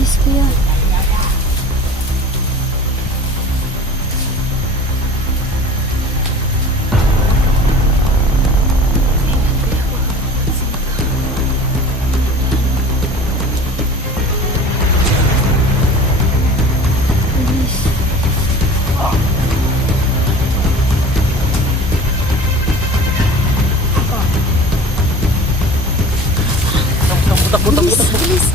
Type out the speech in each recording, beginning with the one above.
Yes, kuya. Butak. Bilis.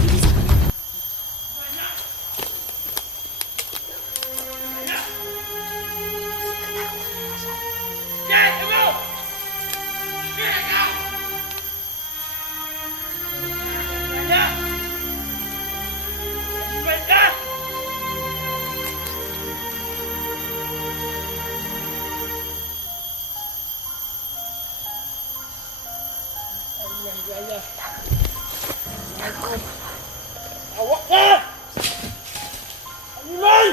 Awak ka! Animal!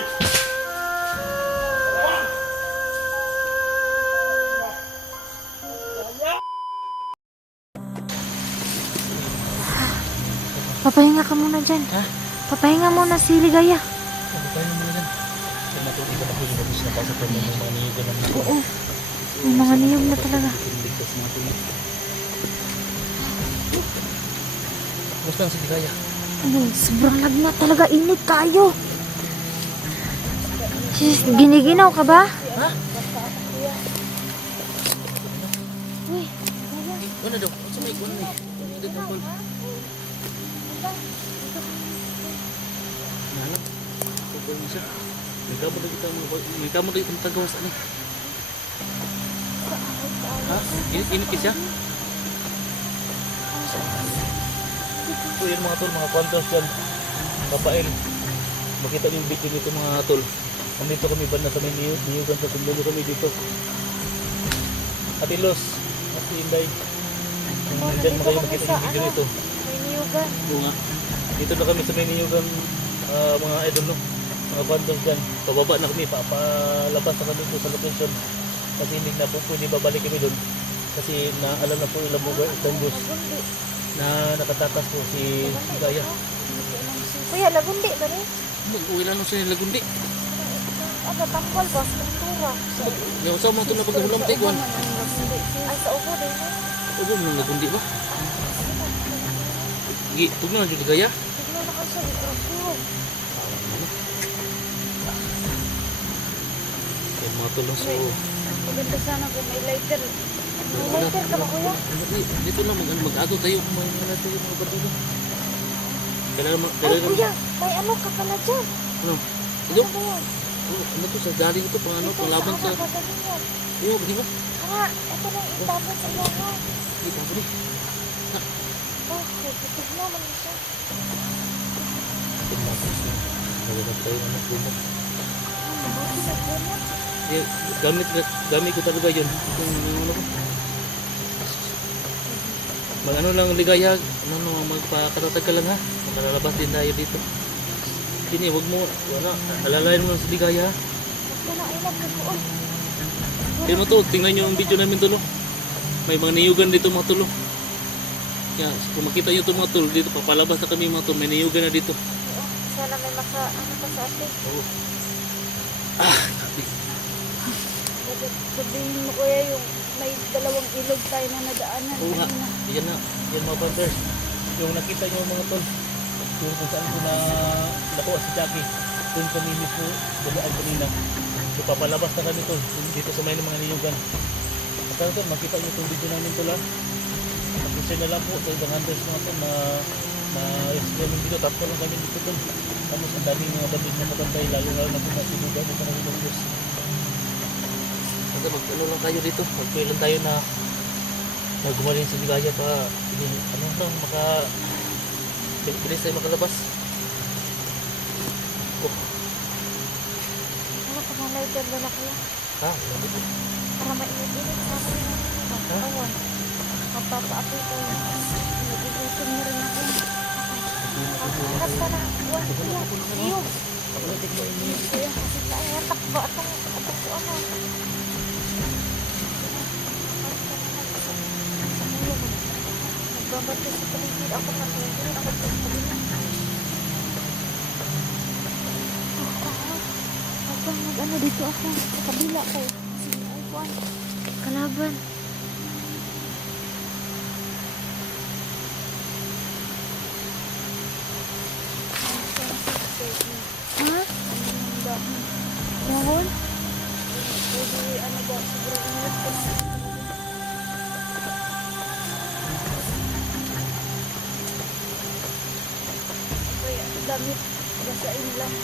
Papahinga ka muna dyan. Ha? Papahinga muna si Ligaya. Papahinga muna dyan. Kaya matulog ka ako yung bagos na pasok pa ng mga niyugan ng mga. Oo. May mga niyog na talaga. Ligtas mga tuloy. Gusto lang si Ligaya. Ano, sobrang lagnat talaga. Init tayo. Sis, giniginaw ka ba? Ha? Uy, Ano daw? Ano sa may kuwan ni? Hindi na po. Nalang. Pagkaw mo siya. May kamo na itong tagawas ani. Ha? Init ka siya? Ito yun mga tol, mga kwantos dyan. Papail. Makita niyo yung video nito mga tol. Nandito kami banda sa may niyugan sa sundalo kami dito. Ate Los, Ate Inday. Diyan mo kayo makita yung video nito. may niyugan. Oo nga. Dito na kami sa may niyugan mga idol no. Mga kwantos dyan. Pababa na kami, palabas na kami dito sa location. Kasi hindi na po pwede babalik kami doon. Kasi naalam na po ilang itong bus na nakatatas po si Gaya. Kuya, lagundi ba rin? Mag-uwi lang siya yung lagundi. Ano, tambal ba? Struktura. Yung sa mga ito na pagkahulam tayo kuhan. Ay, sa ubo din. Ubo mo lagundi ba? Tugno na dyan Gaya. Tignan na kasi, struktura. Kaya mga tulong sa Maganda sana kung may lighter. May lighter ka ba, kuya? dito lang mag-ato tayo kung may mga natin yung mga batulo. Kailangan Ay, kuya, may ano ka pala dyan. ano? Ito? Ano ba yan? Ano to sa galing ito pang ano? Ito, Panglaban sa... saan ang gagawin yan? Iyo, di ba? Ah, ito na yung itabon sa ilahan. Hindi pa rin. Oh, tignan mo siya. Nagagap tayo ng mga kumot. Ano, mabuti na kumot. Gamit ko talaga yun. Yung ano ko. Mag-ano lang Ligaya. Magpakatatag ka lang ha. Maglalabas din tayo dito. Kini, wag mo. Wala. Alalayan mo lang sa Ligaya ha. Huwag ka na, ay nagkakuon. Tingnan mo to. Tingnan nyo yung video namin tulo. May mga niyugan dito mga tulo. Kaya kung makita nyo ito mga tulo dito. Papalabas na kami mga tulo. May niyugan na dito. Sana may ano pa sa atin. Oo. Sabihin mo kuya yung may dalawang ilog tayo na nadaanan. Oo nga. Yan na. Yan mga brothers. Yung nakita nyo mga tol. Yung kung saan ko na nakuha si Jackie. Doon kami mismo dalaan kanina. So papalabas na kami tol. Dito sa may mga niyugan. At ano tol, makita nyo itong video namin tol ha. Mag-share na lang po sa ibang hunters mga tol na explore dito. Tapos lang kami dito tol. Tapos ang daming mga bandit na matantay. Lalo na po na sinugan. Ito na yung bus. Mag-ano lang tayo dito. Mag-pray lang tayo na gumaling sa Ligaya pa ano lang bilis tayo makalabas. Oh. Ano pa mga lighter ba na kuya? Ha? Wala dito. Para mainit-init sa akin yung katawan. Magpapaapoy tayo. Nag-iutom na rin ako. Hanap ka na. Kuya, iyo. Kuya, kasi tayo takbo atong ko ano. Nagbabat ko sa paligid. Ako na rin. Ako sa paligid. kang mag-ano dito ako. Sa kabila ko. Sige, ay, kuwan. Kalaban. Ha? Dahon? Pwede, ano ba? Siguro ingat ko na. Kaya, damit. Basain lang.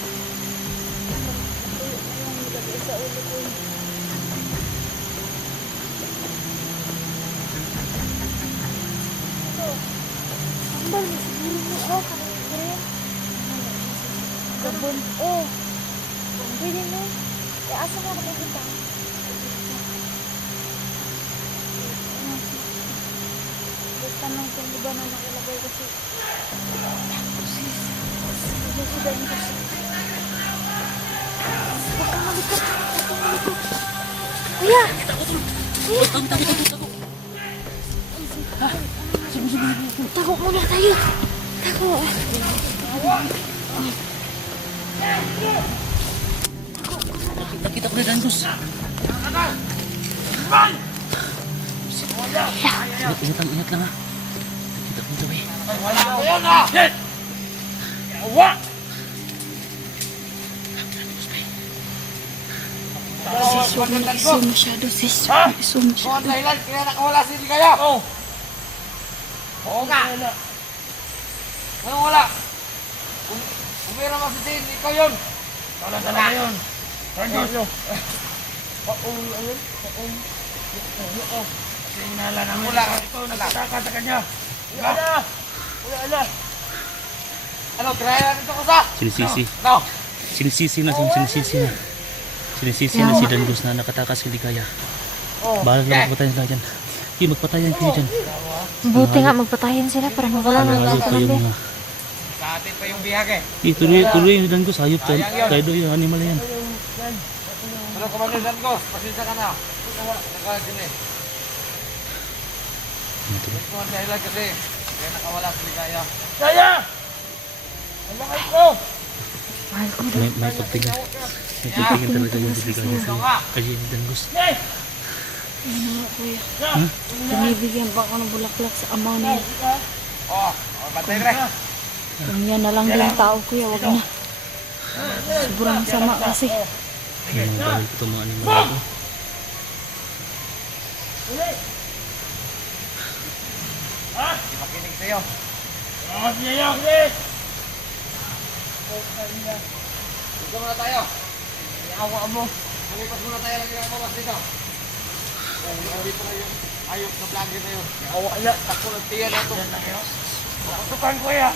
Tuyo na yung nilagay sa ulo ko. Ito. Ambal mo siguro mo. Oh, kanang gabon. Oh. Pwede mo. Eh, asa nga nakikita? Tanong kung di ba na nakalagay kasi sis sudah ini kasi huwag kang malikot. Kuya! Tago muna tayo. Tago. Nakita ko na Dandos. Ingat lang ha. Nakita ko ito eh. Sis, huwag mo na-iso masyado, sis. Huwag na-iso masyado. Dahilan, kaya nakawala si Ligaya. Oo. Oo nga. Anong wala? Umira mo si Sin, ikaw yun. Wala talaga yun. Dandos. Sinala na mula ito, nagtataka sa kanya. Wala. Ano, kaya nito ko sa? Sinisisi. Ano? Sinisisi na si Dandos na nakatakas kay Ligaya. Bahala na magpatayan sila dyan. Hindi, magpatayan kayo dyan. Buti nga magpatayin sila para mawala na Hayop sa kayo kanabi. mga. Sa atin pa yung bihag eh. Tuloy yung Dandos. Hayop tayo. Kaya doon yung animal na yan. Ano, Commander Dandos, pasensya ka na. Nagkalat din eh. Ito ang dahilan kasi kaya nakawala si Ligaya. Mahal ko doon. May pagtingin. May pagtingin talaga yung Ligaya sa kasi yung Dandos. Ano nga, kuya? Binibigyan pa ako ng bulaklak sa amaw niya. Oh, batay re. Kung yan na lang din tao, kuya, wag na. Sobrang sama kasi. Yung mga bahal ko itong mga animal na ito. Di makinig sa'yo. Dito muna tayo. Iawa mo. Lumipas muna tayo ng ilang mawas dito. Dito na yung ayok na vlogger na yun. Iawa na. Tako ng tiyan na ito. Patukan ko ya.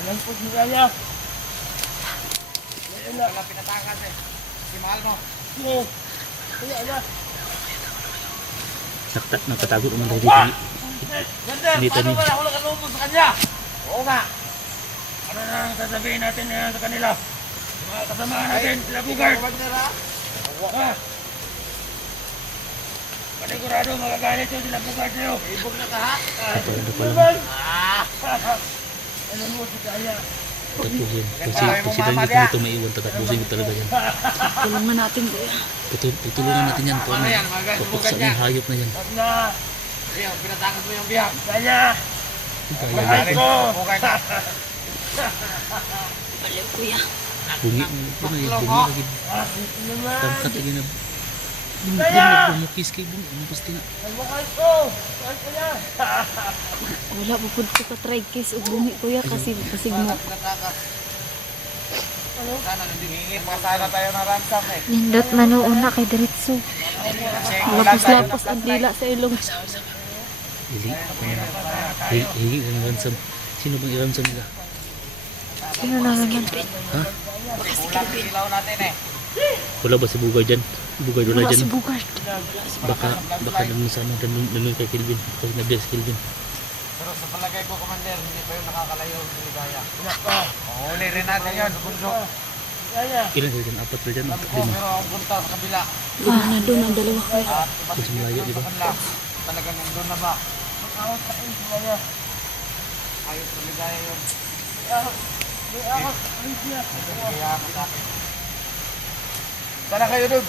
Alam po si Ligaya. Wala pinatakas eh. Si mahal mo. Nakatago naman tayo dito. Ganda, Dito paano ni- ba ako nakalubos sa kanya? Oo nga. Ano na ang sasabihin natin sa kanila? Mga kasamahan natin, sila Bugard. Ha? Panigurado, magagalit yun sila Bugard sa'yo. Ibog na ka ha? Ito pa lang. Ano mo si Kaya? Tapusin. Kasi Dandos dito may iwan. Tatapusin ko talaga yan. Tulungan natin, kuya. Tutulungan natin yan. Paano? Papuksan yung hayop na yan. Na. Ayun, pinatakas mo yung biyag. Kaya. Kaya ko. Baliw, kuya. bungi. Ano yan? Bungi lagi. Tangkat lagi na. Bungi bumukis kay bungi. Bumukis tina. Wala po po ka try kiss o bumi, kuya, kasi pasig mo. Sana nandingingin pa sana tayo ng ransom eh. Nindot manuuna kay Diretso. Lapos-lapos ang dila sa ilong. Hili. Hili ka ng ransom. Sino bang i-ransom nila? Sino na naman? Ha? Kulang ang ilaw natin eh. Wala ba si Bugay dyan? Bugay wala Wala si dyan. Bugard. Baka nandun sa ano. Nandun kay Kelvin. Kasi nag-dress Kelvin. Pero sa palagay ko, Commander, hindi pa yun nakakalayo sa Ligaya. Huli rin natin yun, bundok. Ilan sila dyan? Apat sila dyan? Lima. Pero ang punta sa kabila. Nandun ang dalawa, kuya. At Mas malayo, di ba? talagang nandun na ba? Ayos sa Ligaya yun. Sana kayo dun.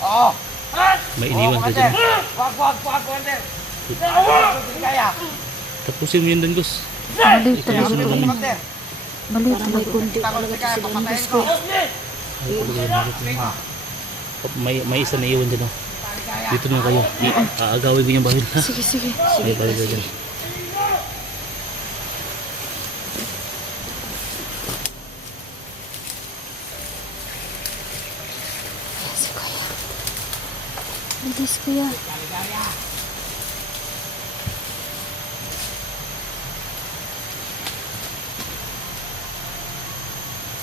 Oo. May iniwan ka dyan. Wag, Wonder. Kaya. Tapusin mo yun dun, Gus. Baliw talaga to. Wonder. Baliw talaga kunti Takot talaga ka, to sila ng papatayin disco. ko. May isa na iwan dyan, oh. Dito na kayo. Aagawin ko yung baril, ha? Sige, sige. May baril ka dyan. Yes, kuya. Bilis, kuya.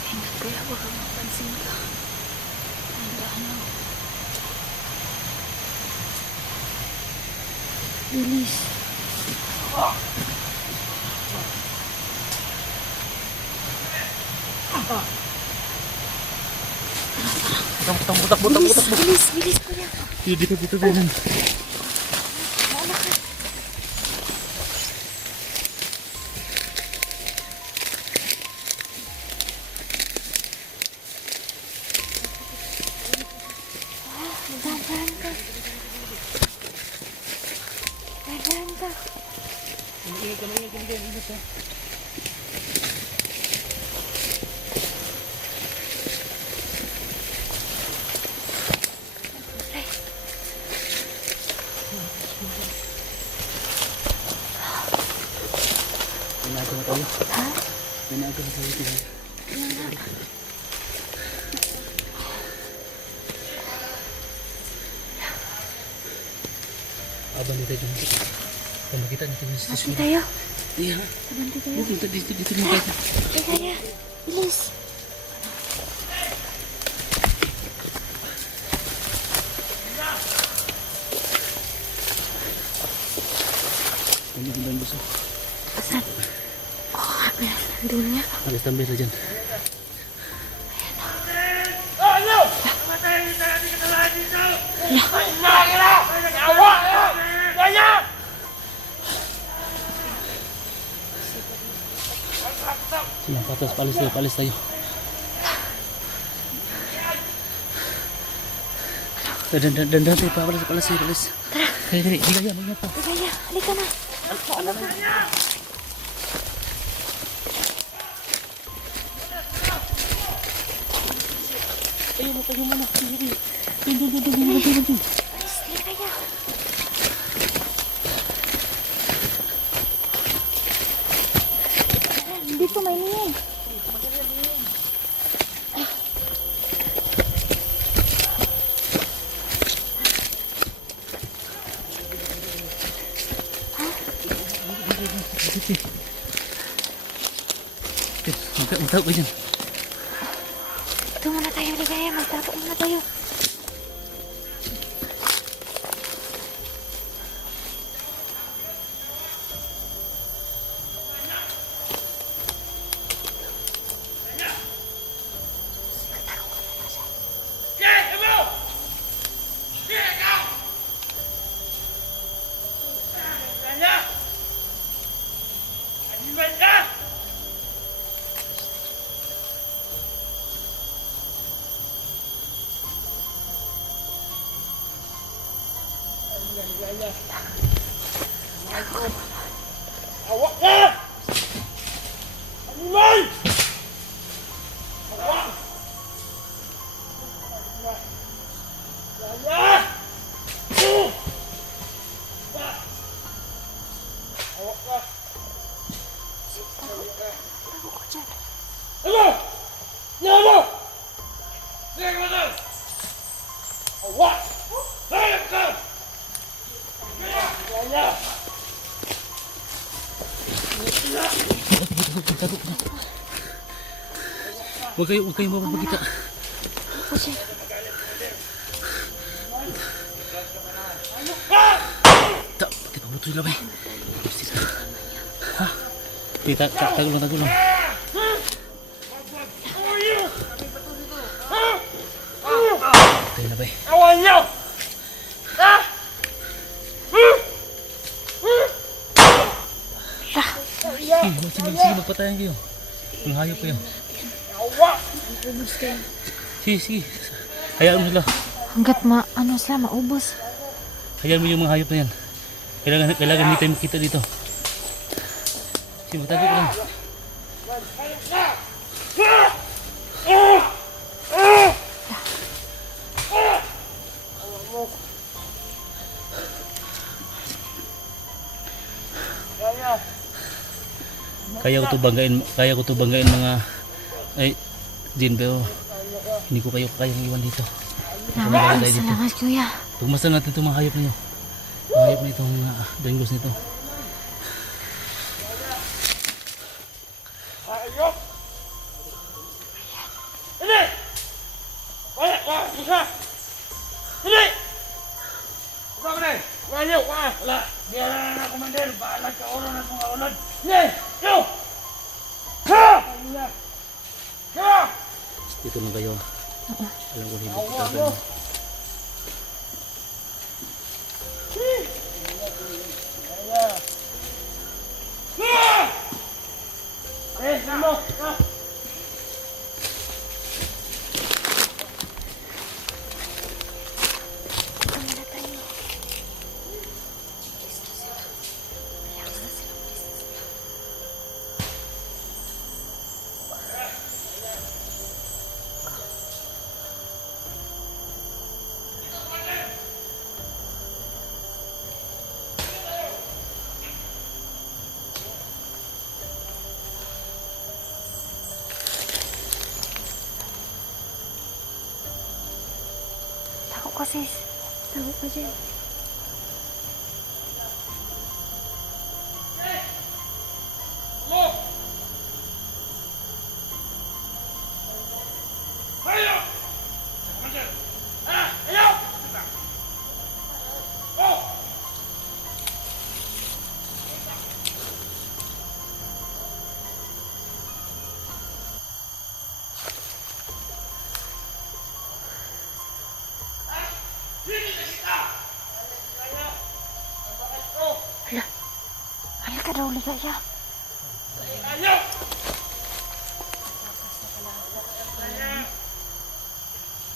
Ingat, kuya. Huwag kang mapansin ka. Tandaan mo. Bilis. Butak. Bilis, bilis, kuya. Dito, ganun. Dahan ka. Dahan ka. Pinago na tayo. Ha? Pinago na tayo. Abang dito dyan. Kung makita dito yung Mati station. tayo. Iya. Mati tayo. Dito na kayo. Ay, kaya. Bilis. Ano yung gusto? Asan? Oh, nandun niya. Alis tambay sa dyan. Sige, palis tayo. Dan tayo, palis. Kaya, di kaya, mag-ingat po. Ay, kaya. Halika na. Ano ka? Ayun, tayo muna. Dun. Alis, di kaya. Dito may niyan. Magtago ka dyan. Ito muna tayo, Ligaya. Magtapo muna tayo. Tago ko dyan. Huwag kayo mapapagkita. Tago ko dyan. Bakit ako ito sila ba? Ha? Tago lang. Tayo na ba? Awan niyo! Sige, magpatayan kayo. Kung hayop kayo. Sige. Hayaan mo sila. Hanggat ano sila, maubos. Hayaan mo yung mga hayop na yan. Kailangan hindi tayo makita dito. Sige, magtago ka lang. Kaya ko to banggain mga Jin, pero hindi ko kayo kayang iwan dito. Salamat, kuya. Tugmasan natin itong mga hayop na yun. Mga hayop na itong dangos nito. Dito lang kayo. Alam ko hindi kita ganun. Takot ko, sis. Takot ko dyan. Hala ka daw, liga siya.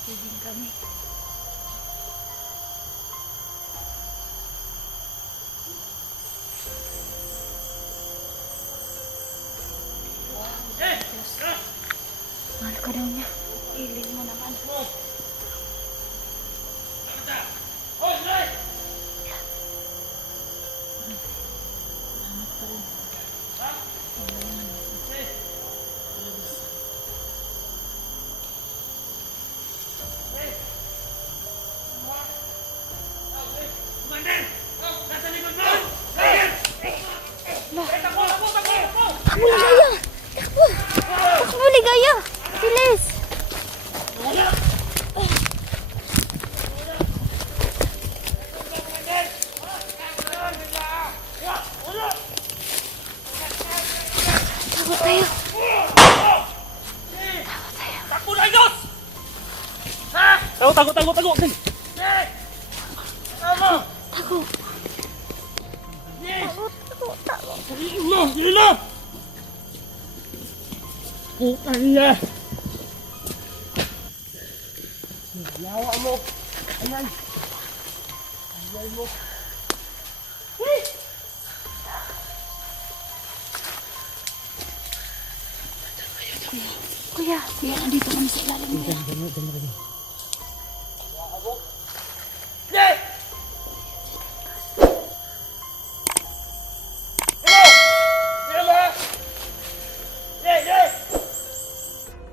Tibing kami. Mahal ka daw niya. Hiling mo naman. Takbo ligaya! Takbo! Takbo ligaya! Bilis! Takbo tayo! Takbo na, Diyos! Tago! Takbo! Yawa mo. Ayan. Ayan mo. Kuya, andito kami sa ilalim niya. Dami.